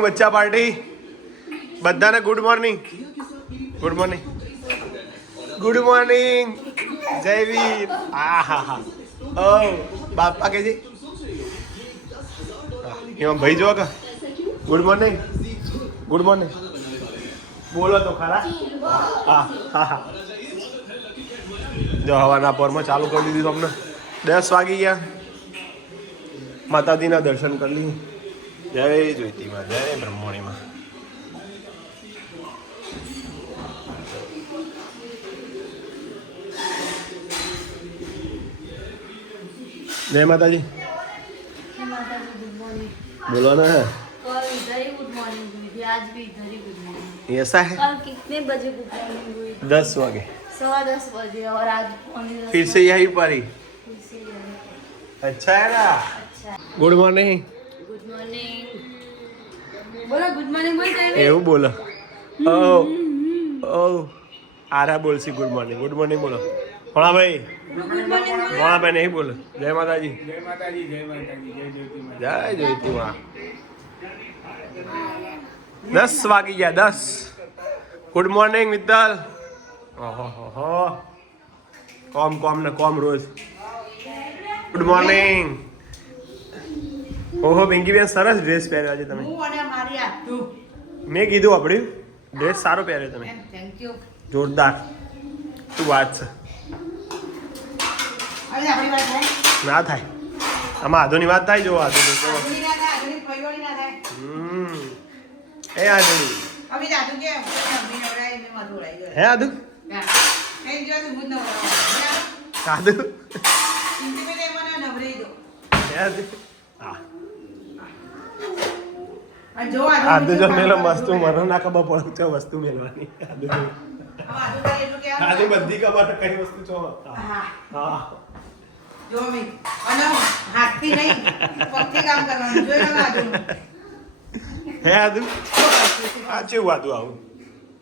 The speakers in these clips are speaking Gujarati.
મોર્નિંગ બચ્ચા પાર્ટી બધાને good morning good morning good morning જય વીર હા હા હા ઓ બાપા કે જી એમાં ભાઈ જો કે ગુડ મોર્નિંગ બોલો તો ખરા હા હા હા જો હવાના પોરમાં ચાલુ કરી દીધું તમને 10 વાગી ગયા માતાજીના દર્શન કરી લીધું જય જ્યોતિમાં જય બ્રહ્મણીમાં जय माता जी बोलो ना कल इधर ही गुड मॉर्निंग हुई थी आज भी इधर ही गुड मॉर्निंग ऐसा है कल कितने बजे गुड मॉर्निंग हुई 10 वागे 10:15 बजे और आज पौने 10 फिर से यही पर ही फिर से यही। अच्छा है ना अच्छा गुड मॉर्निंग गुड मॉर्निंग बोलो गुड मॉर्निंग बोल रहे એવું બોલો ઓ ઓ આરા બોલસી ગુડ મોર્નિંગ બોલો ભણા ભાઈ गुड मॉर्निंग ભણા ભાઈ નહીં બોલો જય માતાજી જય માતાજી જય જ્યોતિમાં જય જ્યોતિમાં 10 વાગી ગયા 10 ગુડ મોર્નિંગ મિત્તલ ઓહો કોમ ને કોમ રોજ ગુડ મોર્નિંગ ઓહો પિંકી બેન સરસ ડ્રેસ પહેર્યો આજે તમે હું અને મારી આ તું મેં કીધું આપણે ડ્રેસ સારો પહેર્યો તમે થેન્ક યુ જોરદાર શું વાત છે અરે આપણી વાત થાય ના થાય આમાં આધોની વાત થાય જો આધો આધુની ના થાય આધુની પરિવારની ના થાય એ આધોની અભી દાદુ કે અભી નવરાઈ મે મધુ ઉડાઈ ગયો હે આધુ ના કઈ દિવસ હું નવરાઈ આધુ ઇન્ટી મે મને નવરાઈ દો હે આધુ હા અને જો આધુ જો મેલો વસ્તુ મને ના ખબર પડે છે વસ્તુ મેલવાની આધુ આધુ કરી એટલું કે આધુ બધી ખબર કઈ વસ્તુ છો હા હા જો મી અને હાથથી નહીં પગથી કામ કરવાનું જોઈ લો આધુ હે આધુ આ ચેવું આધુ આવું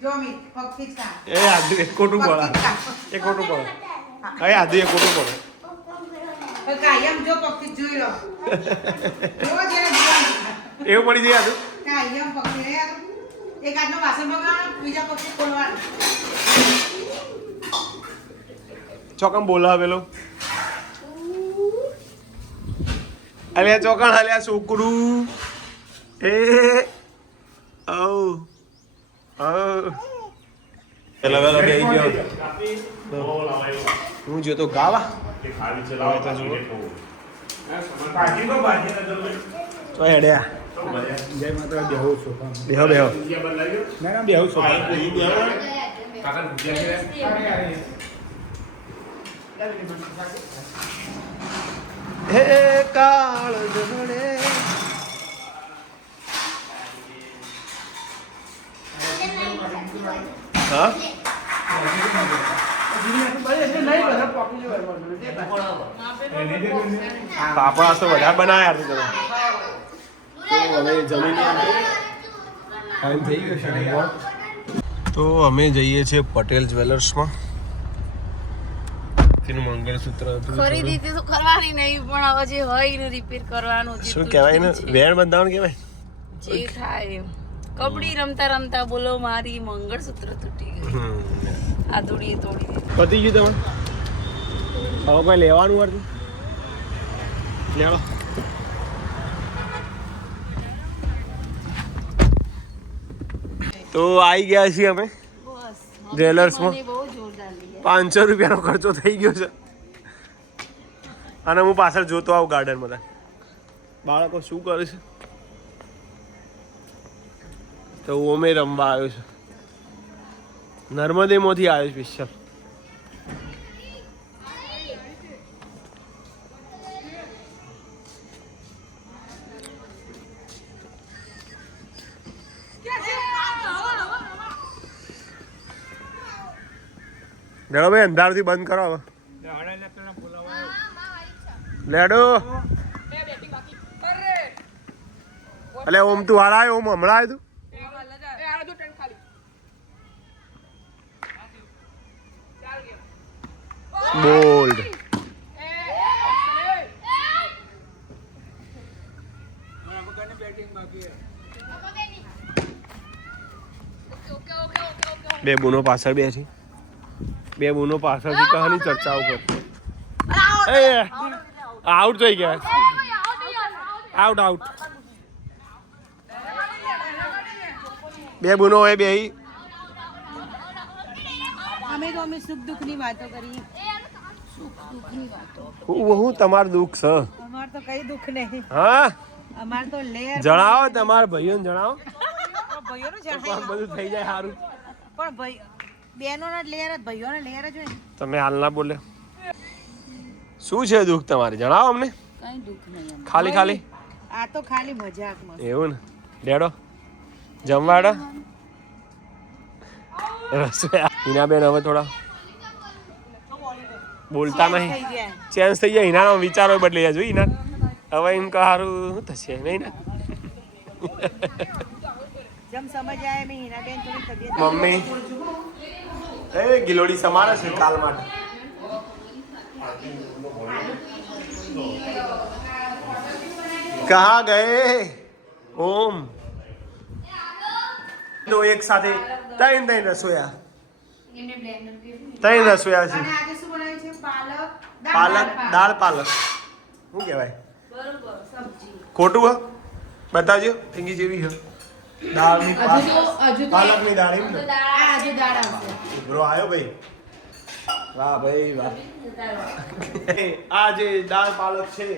જો મી પગથી જ કામ એ આધુ એક ખોટું બોલા એક ખોટું બોલા એ આધુ એક ખોટું બોલે તો કાયમ જો પગથી જ જોઈ લો જો જેને જોવાનું એવું પડી જાય આધુ કાયમ પગથી રે આધુ એક હાથનો વાસણ પકડવાનો બીજા પગથી ખોલવાનું ચોકમ બોલાવેલો અલ્યા ચોકણ અલ્યા છોકરું એ ઓ પેલા વેલા બે ગયો હું જો તો ગાવા તો હેડ્યા જય માતા બેહો છો બેહો ના બેહો છો હે કાળ જમણે હા પાપડા તો વધારે બનાવ્યા તમે તો અમે જઈએ છીએ પટેલ જ્વેલર્સમાં તેનું મંગળસૂત્ર ખરીદી તો કરવાની નહીં પણ હવે જે હોય એનું રિપેર કરવાનું શું કહેવાય ને વેણ બંધાવણ કહેવાય જે થાય કબડ્ડી રમતા રમતા બોલો મારી મંગળસૂત્ર તૂટી ગયું આ દોડીએ તોડી પતી ગયું તમે હવે કોઈ લેવાનું હતું લેવા તો આવી ગયા છીએ અમે બસ જ્વેલર્સમાં બહુ જોરદાર લીધા 500 રૂપિયાનો ખર્ચો થઈ ગયો છે અને હું પાછળ જોતો આવું ગાર્ડનમાં બાળકો શું કરે છે તો હું અમે રમવા આવ્યો છું નર્મદેમાંથી આવ્યો સ્પેશિયલ લેડો ભાઈ અંધારથી બંધ કરો હવે લેડો અલે ઓમ તું હાલ આવ્યો ઓમ હમણાં આવ્યો તું બોલ્ડ બે બુનો પાછળ બે છે, બે બુનો પાછળથી કહાની ચર્ચાઓ કર. આઉટ થઈ ગયા, આઉટ આઉટ. બે બુનો હોય બે અમે સુખ દુઃખ ની વાતો કરી. હું તમારું દુઃખ છે. અમાર તો કઈ દુઃખ નહીં. હા અમાર તો લેર જણાવો, તમારા ભાઈઓને જણાવો. ભાઈઓનું પણ જણાય બધું થઈ જાય સારું. પણ ભાઈ બહેનોના લેર જ ભાઈઓના લેર જ હોય. તમે હાલ ના બોલે. શું છે દુઃખ તમારે જણાવો અમને. કઈ દુઃખ નહીં. ખાલી ખાલી આ તો ખાલી મજાકમાં. એવું ને. ડેડો જમવાડો રસોયા. હિનાબેન હવે થોડા બોલતા નહીં, થઈ ગયા. ચેન્જ થઈ જાય. હિનાનો વિચારો બદલી જાય. જોઈ હિના હવે એમ સારું શું થશે નહીં ને. જેમ સમજ આવે મેં હિનાબેન થોડી તબિયત મમ્મી એ ગિલોડી સમારે છે કાલ માટે. કહા ગયે ઓમ. તો એક સાથે ત્રણ રસોયા, ત્રણ રસોયા છે. અને આજે શું બનાવ્યું છે? પાલક પાલક દાળ પાલક શું કહેવાય? ખોટું હ બતાવજો. ફીંગી જેવી હ દાળની પાલકની દાળ એમ ને. આજે દાળ આવશે. ઉભરો આવ્યો ભાઈ. વાહ ભાઈ વાહ. આ જે દાળ પાલક છે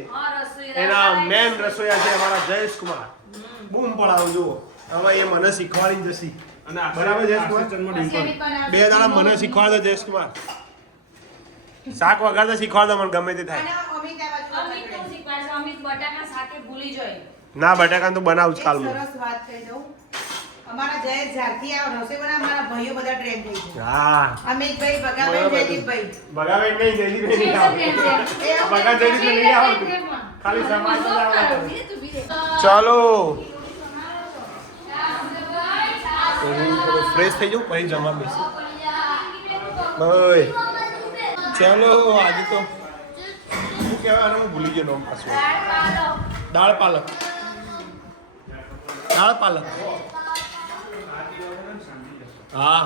એના મેન રસોયા છે અમારા જયેશ કુમાર. બૂમ પડાવો જુઓ. હવે એ મને શીખવાડી જશે. બરાબર જયેશ કુમાર? બે દાડા મને શીખવાડો જયેશ કુમાર. શાક વગાડતા શીખવાડો મને ગમે તે થાય. અને અમિત આ બાજુ ના બટાકા તો બનાવું જ એક કાલમાં. સરસ વાત કહી દઉં. અમારા જયેશ જ્યારથી આ રસોઈ બનાવે મારા ભાઈઓ બધા ટ્રેન થઈ છે. હા અમિતભાઈ, ભગાભાઈ, જયદીપભાઈ. બગાવે નહીં જયદીપભાઈ નહીં આવે. બગા જયદીપભાઈ નહીં આવડતું. ખાલી સમાજ જ આવડે. ચાલો હું થોડો ફ્રેશ થઈ જાઉં પછી જમવા બેસું. ભાઈ ચાલો આજે તો શું કહેવાય હું ભૂલી ગયો નામ પાછું. દાળ પાલક. દાળ પાલક. હા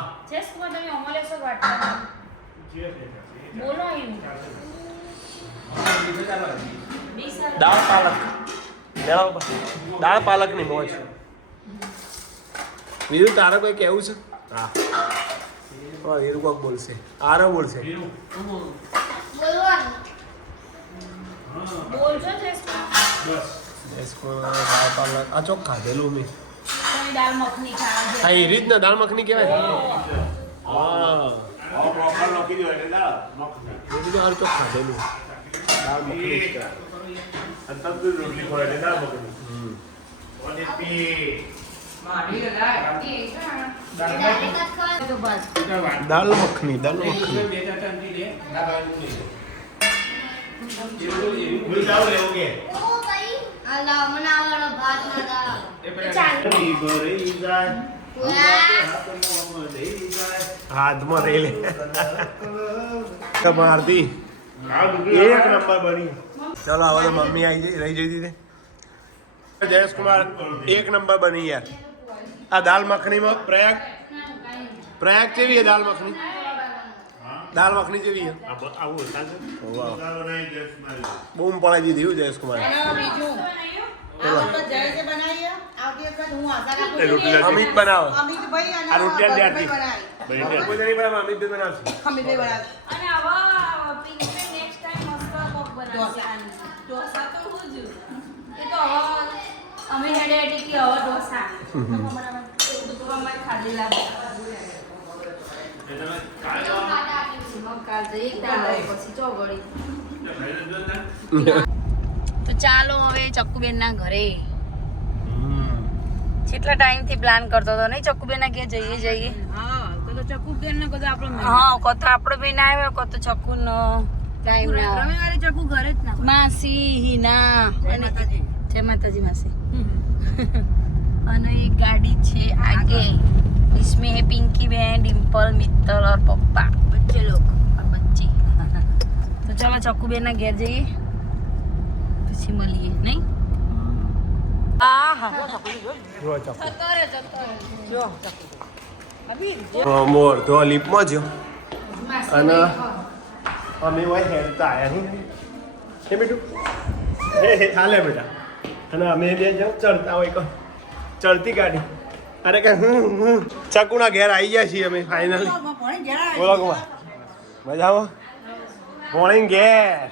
દાળ પાલક. દાળ પાલક ની મોજ. બીજું તારે કોઈ કેવું છે? હા હીરું કોક બોલશે. આરો બોલશે. દાળ પાલક આ ચોક ખાધેલું મેં. દાળ મખની ખાવા હા એ રીતના દાળ મખની કહેવાય. હા એ બીજું હારું ચોક ખાધેલું. દાળ મખની જ કહેવાય. દાળ મખની. દાળ મખની હાથમાં રહી લે. મારતી એક નંબર બની. ચલો હવે તો મમ્મી આવી ગઈ રહી જઈ દીધી. જયેશ કુમાર એક નંબર બની યાર. આ દાલ મખનીમાં પ્રયાગ કેવી છે? દાલ મખની કેવી છે? બૂમ પડાવી દીધી હું જયેશ કુમાર. બીજું આ વખત જયેશે બનાવી. આવતી વખત હું આશા રાખું અમિત બનાવો. અમિતભાઈ અને આ રોટિયા ભરતભાઈ ત્યારથી. બનાવે. કોઈ નહીં બનાવે, અમિતભાઈ બનાવશે. અમિતભાઈ બનાવે. અને આવા પિંકને નેક્સ્ટ ટાઈમ મસ્ત કોક બનાવશે. ઢોસા તો હું જ એ તો હવે અમે હેડે હેડે કે હવે ઢોસા એવું તો અમારે ખાધેલા કાલ તો એક દાળ પછી ચોગડી. તો ચાલો હવે ચક્કુબેન ના ઘરે. કેટલા ટાઈમ થી પ્લાન કરતો હતો નહીં ચક્કુબેન ના ઘરે જઈએ. હા તો ચક્કુબેન ને કદા આપણો હા કોતો આપણો બેન આવ્યો કોતો ચક્કુ નો ટાઈમ ના રવિવારે ચક્કુ ઘરે જ ના માસી હિના અને જય માતાજી માસી અને એક ગાડી છે आगे इसमें है पिंकी बहन डिम्पल मित्तल और पप्पा बच्चे लोग और बच्ची तो चलो चक्कू बेन ना घर जाइए પછી મળીએ નહીં જો ચક્કુ મોર તો લીપમાં જો અને અમે હોય હેડતા આયા નહીં હે બેટું હે હાલે બેટા અને અમે બે જો ચડતા હોય ચડતી ગાડી અરે કે ચકુના ઘેર આવી ગયા છીએ અમે ફાઇનલી બોલો કુમાર મજામાં મોર્નિંગ ઘેર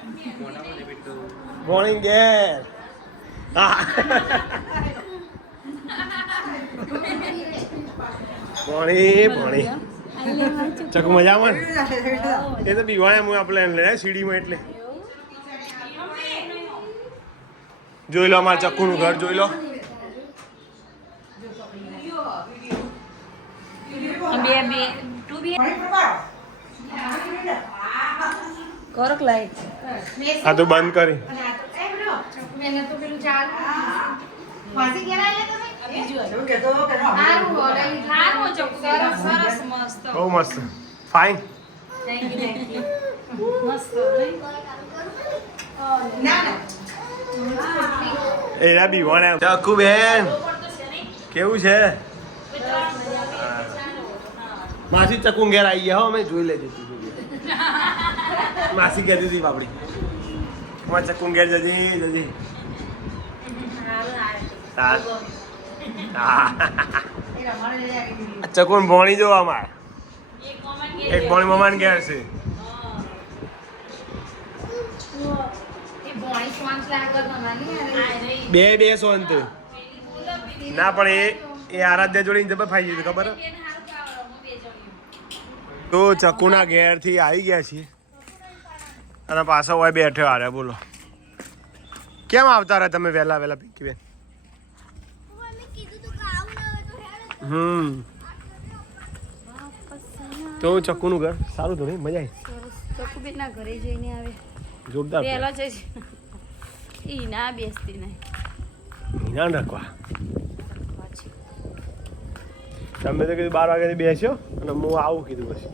મોર્નિંગ ઘેર હા પાણી ચકુ મજામાં એ તો બીવાળા હું આપણે લે સીડીમાં એટલે જોઈ લો અમારા ચક્કુનું ઘર જોઈ લો કરક લાઈટ હા તો બંધ કરી બહુ મસ્ત ફાઇન એરા બીવાણા ચક્કુ બેન કેવું છે માસી ચક્કુ ઘેર આવી ગયા હો અમે જોઈ લેજે માસી કહેતી હતી બાપડી અમારે ચક્કુ ઘેર જજી જજી ચકુન ભોણી જો અમારે એક ભોણી મમાન ઘેર છે બે બે સોંત ના પણ એ આરાધ્યા જોડે જબર ફાઈ ગયું ખબર તો ચકુના ઘેર થી આવી ગયા છીએ અને પાછા હોય બેઠો આરે બોલો કેમ આવતા રહ્યા તમે વહેલા વહેલા પિંકી બેન તો ચક્કુનું ઘર સારું તો નહીં મજા આવી ચક્કુબેન ના ઘરે જઈને આવે જોરદાર પહેલા જ ઈ ના બેસતી નહીં ના રાખવા તમે તો કીધું 12 વાગ્યાથી બેસ્યો અને હું આવું કીધું પછી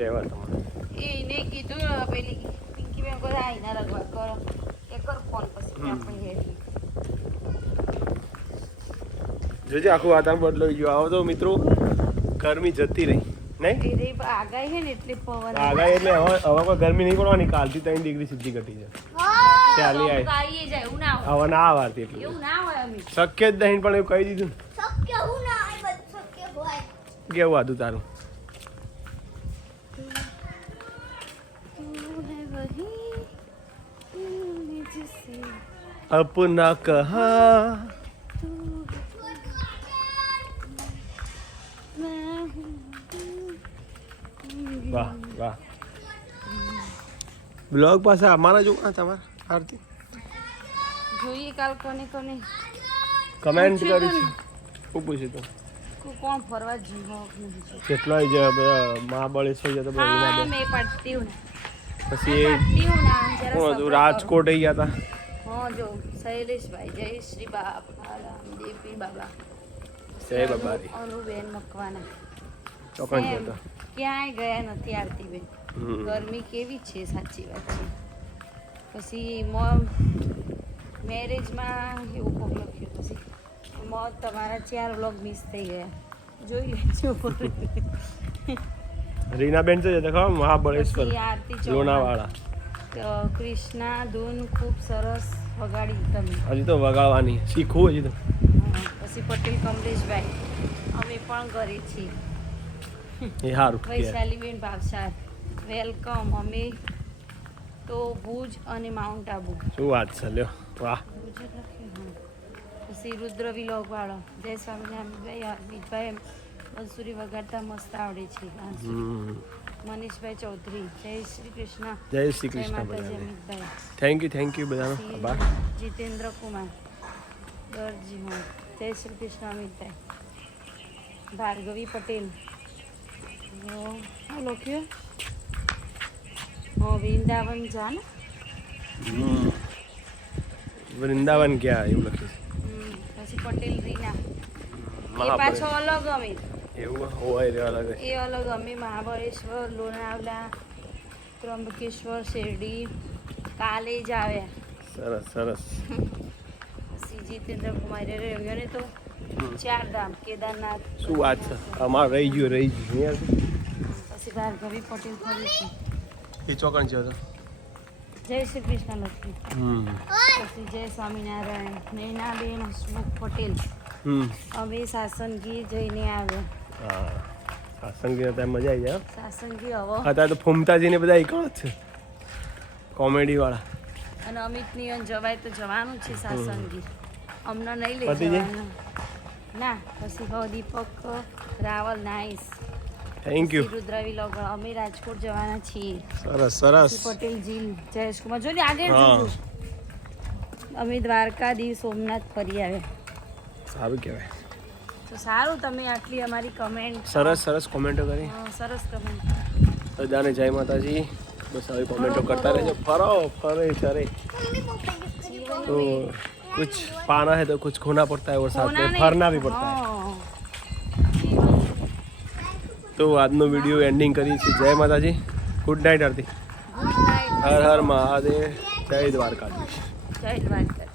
લેવા તમારે એને કીધું પેલી પિંકી બેન કોઈ આઈ ના રાખવા કરો એ કર ફોન પછી આપણે હેઠી જોજે આખું વાતાવરણ બદલાઈ ગયું આવો તો મિત્રો ગરમી જતી રહી નહીં એ આગાહી છે ને એટલે પવન આગાહી એટલે હવે કોઈ ગરમી નહીં પડવાની કાલથી 3 ડિગ્રી સીધી ઘટી જાય ચાલી આવી આવી જાય એવું ના હોય હવે ના આવતી એટલે એવું ના હોય અમે શક્ય જ નહીં પણ એવું કહી દીધું શક્ય હું ના હોય બધું શક્ય હોય કેવું હતું તારું अपना कहा વાહ વાહ બ્લોગ પાસે અમારા જો તમારા આરતી જોઈએ કાલ કોને કોને કમેન્ટ કરી છે શું પૂછ્યું તું કોણ ફરવા જીવો કેટલાય છે બધા મહાબળેશ્વર જતો હા મેં પડતી હું પછી પડતી હું નામ જરા કોણ હતું રાજકોટ ગયા હતા હા જો શૈલેષભાઈ જય શ્રી બાપા રામદેવ પીર બાબા જય બાબારી અનુબેન મકવાના ચોકન જતો ક્યાંય ગયા નથી આરતીબેન ગરમી કેવી છે સાચી વાત છે પછી મેરેજમાં એવું કોક લખ્યું પછી તમારા 4 વ્લોગ મિસ થઈ ગયા જોઈ લેજો રીનાબેન તો જતા ખબર મહાબળેશ્વર પછી આરતી લોનાવાળા કૃષ્ણા ધૂન ખૂબ સરસ વગાડી તમે હજી તો વગાડવાની શીખવું હજી તો પછી પટેલ કમલેશભાઈ અમે પણ ઘરે છીએ એ સારું વૈશાલીબેન ભાવસાર વેલકમ અમે તો ભુજ અને માઉન્ટ આબુ શું વાત છે લ્યો વાહ પછી રુદ્ર વિલોગ વાળો જય સ્વામિનારાયણ અમિતભાઈ બંસુરી વગાડતા મસ્ત આવડે છે મનીષભાઈ ચૌધરી જય શ્રી કૃષ્ણ જય શ્રી કૃષ્ણ માતાજી અમિતભાઈ થેન્ક યુ બધાનો આભાર જીતેન્દ્ર કુમાર દરજી હું જય શ્રી કૃષ્ણ અમિતભાઈ ભાર્ગવી પટેલ લખ્યું વૃંદાવન જાન વૃંદાવન ક્યાં એવું લખ્યું પછી પટેલ રીના એ પાછો અલગ અમે એવું હોય રે અલગ એ અલગ અમે મહાબળેશ્વર લોનાવલા ત્રંબકેશ્વર શેરડી કાલે જ આવ્યા સરસ સરસ પછી જીતેન્દ્ર કુમાર રવિવારે તો 4 ધામ કેદારનાથ શું વાત છે અમારે રહી ગયું પછી ભાર્ગવી પટેલ ફરીથી એ ચોકણ છે તો જય શ્રી કૃષ્ણ લક્ષ્મી પછી જય સ્વામિનારાયણ નૈનાબેન હસમુખ પટેલ અમે સાસનગીર જઈને આવ્યા હા સાસનગીર ત્યાં મજા આવી જાય સાસનગીર હવે અત્યારે તો ફૂમતાજીને બધા એકણ જ છે કોમેડી વાળા અને અમિત નિયન જવાય તો જવાનું છે સાસનગીર અમને નહીં લઈ પતી જાય? જવાનું ના પછી હવે Deepak Raval nice thank you રુદ્રવી લોગ અમે રાજકોટ જવાના છીએ સરસ સરસ પટેલ જીલ જયેશ કુમાર જો ને આગળ હા. જોજો અમે દ્વારકાધીશ સોમનાથ ફરી આવ્યા સારું કહેવાય તો સારું તમે આટલી અમારી કમેન્ટ સરસ સરસ કોમેન્ટો કરી સરસ કમેન્ટ બધાને જય માતાજી બસ આવી કોમેન્ટો करता રહેજો ફરો ફરે ચરે तो कुछ पाना है तो कुछ खोना पड़ता है और साथ में फरना भी पड़ता है तो આજનો વિડીયો એન્ડિંગ કરી છે જય માતાજી ગુડ નાઇટ આરતી ગુડ નાઇટ હર હર મહાદેવ જય દ્વારકાધીશ જય દ્વારકા